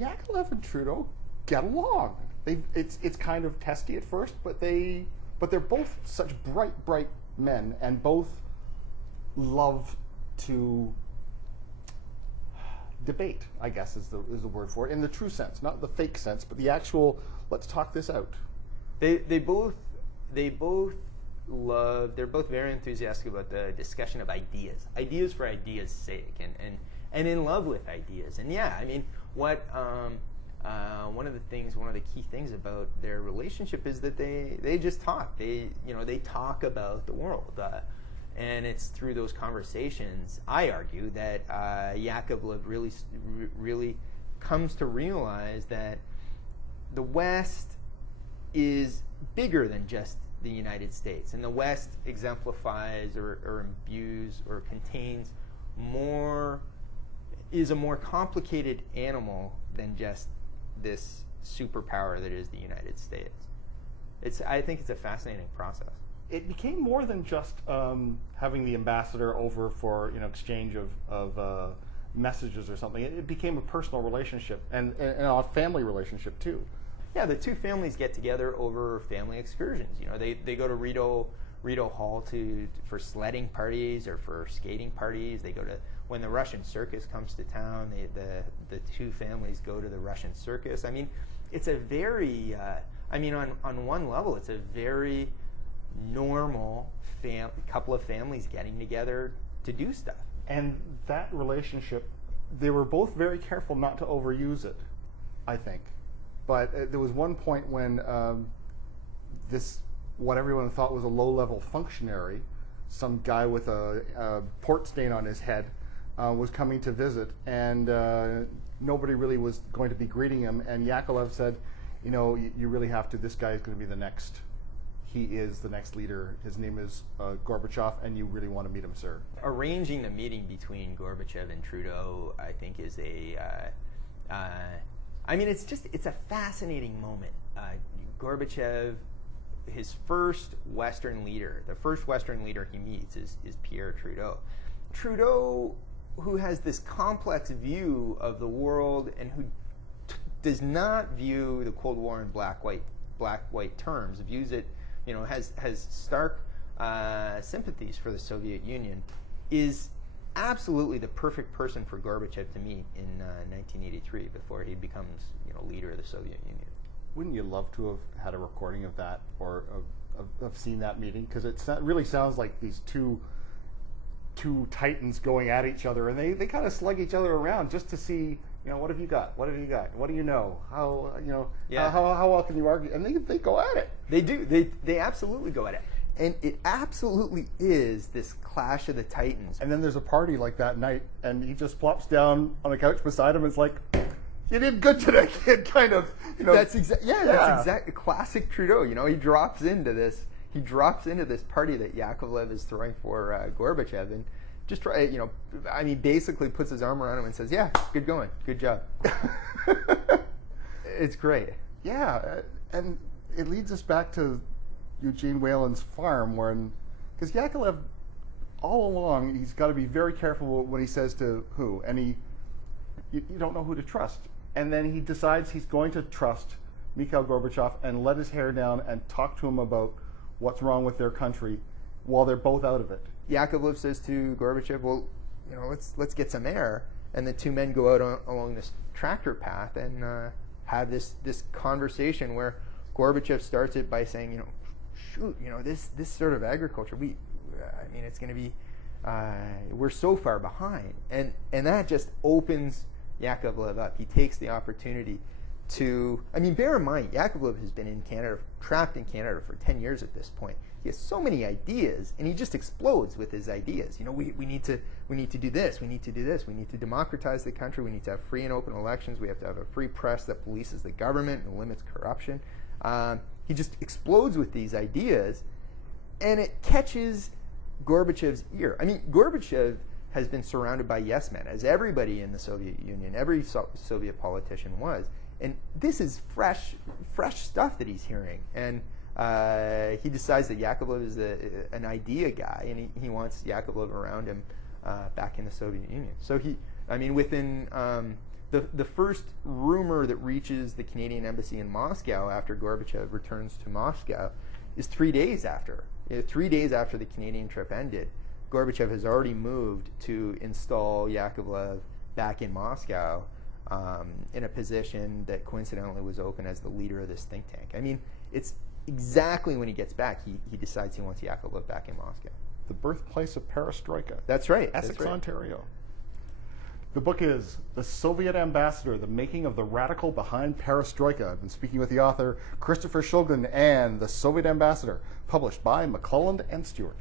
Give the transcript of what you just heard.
Yakovlev and Trudeau get along. It's kind of testy at first, but they're both such bright men, and both love to debate, I guess is the word for it, in the true sense, not the fake sense, but the actual let's talk this out. They both love. They're both very enthusiastic about the discussion of ideas for ideas' sake, and in love with ideas. And yeah, I mean, what one of the key things about their relationship is that they just talk. They talk about the world, and it's through those conversations, I argue, that Yakovlev really comes to realize that the West is bigger than just the United States, and the West exemplifies or imbues or contains is a more complicated animal than just this superpower that is the United States. I think it's a fascinating process. It became more than just having the ambassador over for exchange of messages or something. It became a personal relationship and a family relationship too. Yeah, the two families get together over family excursions. They go to Rideau Hall for sledding parties or for skating parties. They go to, when the Russian circus comes to town, the two families go to the Russian circus. I mean, it's a very, on one level, it's a very normal couple of families getting together to do stuff. And that relationship, they were both very careful not to overuse it, I think. But there was one point when what everyone thought was a low-level functionary, some guy with a port stain on his head, was coming to visit, and nobody really was going to be greeting him. And Yakovlev said, you really have to, this guy is going to be the next, he is the next leader. His name is Gorbachev, and you really want to meet him, sir. Arranging the meeting between Gorbachev and Trudeau, I think, is it's a fascinating moment. Gorbachev, his first Western leader, the first Western leader he meets is Pierre Trudeau. Trudeau, who has this complex view of the world and who does not view the Cold War in black-white terms, views it, has stark sympathies for the Soviet Union, is absolutely the perfect person for Gorbachev to meet in 1983 before he becomes, leader of the Soviet Union. Wouldn't you love to have had a recording of that, or of seen that meeting? Because it really sounds like these two titans going at each other, and they kind of slug each other around just to see, what have you got? What have you got? What do you know? How how well can you argue? And they go at it. They do. They absolutely go at it. And it absolutely is this clash of the titans. And then there's a party like that night, and he just plops down on the couch beside him. And it's like, you did good today, kid. Kind of, That's exactly classic Trudeau. He drops into this. He drops into this party that Yakovlev is throwing for Gorbachev, and just basically puts his arm around him and says, "Yeah, good going, good job." It's great. Yeah, and it leads us back to Eugene Whelan's farm, because Yakovlev, all along, he's got to be very careful when he says to who, and you don't know who to trust. And then he decides he's going to trust Mikhail Gorbachev and let his hair down and talk to him about what's wrong with their country while they're both out of it. Yakovlev says to Gorbachev, well, let's get some air. And the two men go out along this tractor path and have this conversation where Gorbachev starts it by saying, shoot, this sort of agriculture, it's going to be, we're so far behind. And that just opens Yakovlev up. He takes the opportunity to, bear in mind, Yakovlev has been in Canada, trapped in Canada for 10 years at this point. He has so many ideas, and he just explodes with his ideas. We need to do this, we need to do this, we need to democratize the country, we need to have free and open elections, we have to have a free press that polices the government and limits corruption. He just explodes with these ideas, and it catches Gorbachev's ear. Gorbachev has been surrounded by yes men, as everybody in the Soviet Union, every Soviet politician was. And this is fresh stuff that he's hearing. And he decides that Yakovlev is an idea guy, and he wants Yakovlev around him back in the Soviet Union. So within the first rumor that reaches the Canadian embassy in Moscow after Gorbachev returns to Moscow is 3 days after. 3 days after the Canadian trip ended, Gorbachev has already moved to install Yakovlev back in Moscow in a position that coincidentally was open as the leader of this think tank. I mean, it's exactly when he gets back, he decides he wants Yakovlev back in Moscow. The birthplace of Perestroika. That's right. Essex, that's right. Ontario. The book is The Soviet Ambassador, The Making of the Radical Behind Perestroika. I've been speaking with the author, Christopher Shulgan, and The Soviet Ambassador, published by McClelland and Stewart.